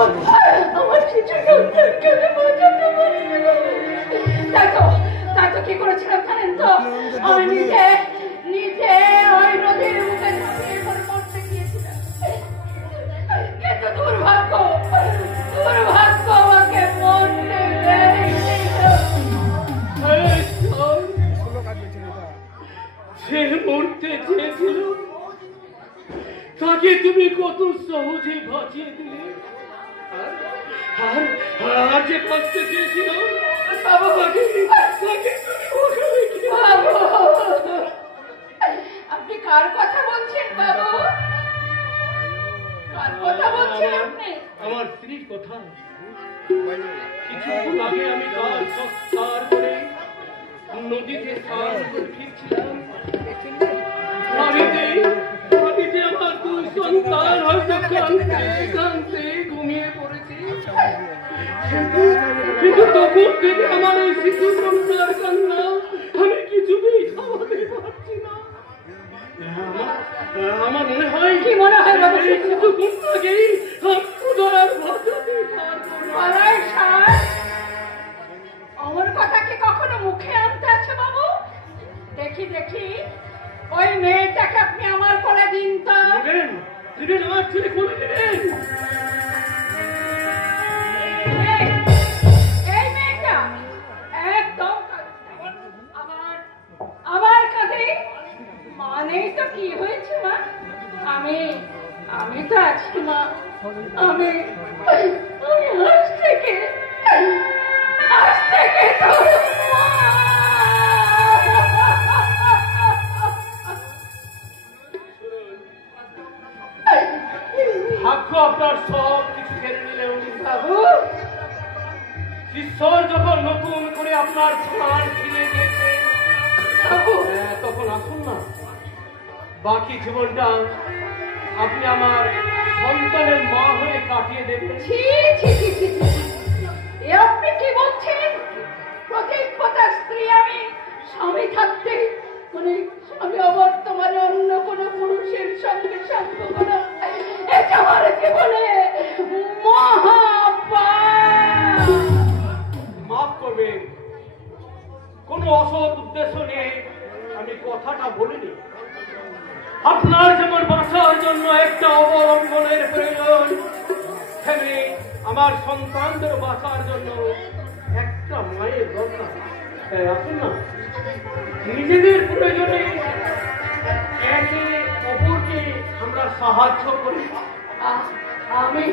আমার শিশু সন্তানকে বাঁচাতে পারছি না। তাই তো কি করেছিলাম জানেন তো? আমি নিজে ওই নদীর মুখে ঝাঁপিয়ে পড়ে মরতে গিয়েছিলাম, কিন্তু দুর্ভাগ্য আমাকে মরতে দেয়নি। সে মরতে চেয়েছিল, তাকে তুমি কত সহজে বাঁচিয়ে দিলে। আর যে বাঁচতে চেয়েছিল আপনি কার কথা বলছেন বাবু? কার কথা বলছেন আপনি? আমার স্ত্রীর কথা। কিছুক্ষণ আগে আমি কাজ সৎকার করে নদীতে স্নান করে ফিরছিলাম। বাড়িতে আমার দুই সন্তান হয়তো কাঁদতে ঘুমিয়ে পড়েছে, কিন্তু তখন থেকে আমার এই শিশু সন্তানের কান্না আমি কিছুতেই থামাতে পারছি না। আমার মনে হয় কিছুক্ষণ আগেই আমার কথা কি কখনো মুখে আনতে আছে বাবু? দেখি ওই মেয়েটাকে আপনি আমার করে দিন তো। আমার ছেলে করে দেবেন। এই মেয়েটা একদম আমার কাঁধে মানেই তো কি হয়েছে মা? আমি তো আছি মা। আমি আজ থেকে ভাগ্য আপনার সব কিছু কেড়ে নিলেও বাবু, ঈশ্বর যখন নতুন করে আপনার প্রাণ ফিরে দিয়েছে, তখন আসুন না, বাকি জীবনটা আপনি আমার সন্তানের মা হয়ে কাটিয়ে দেবেন। আপনি কি বলছেন? প্রতিজ্ঞতা স্ত্রী আমি, স্বামী থাকতে স্বামী অবর্তমানে অন্য কোন পুরুষের সঙ্গে সঙ্গ করা এটা আমার জীবনে মহাপাপ। মাফ করবেন, কোন অসৎ উদ্দেশ্য নিয়ে আমি কথাটা বলিনি। আপনার যেমন বাঁচার জন্য একটা অবলম্বনের প্রয়োজন, তেমনি আমার সন্তানদের বাঁচার জন্য একটা মায়ের দরকার। আসুন না, নিজেদের প্রয়োজনে একে অপরকে আমরা সাহায্য করি। আমি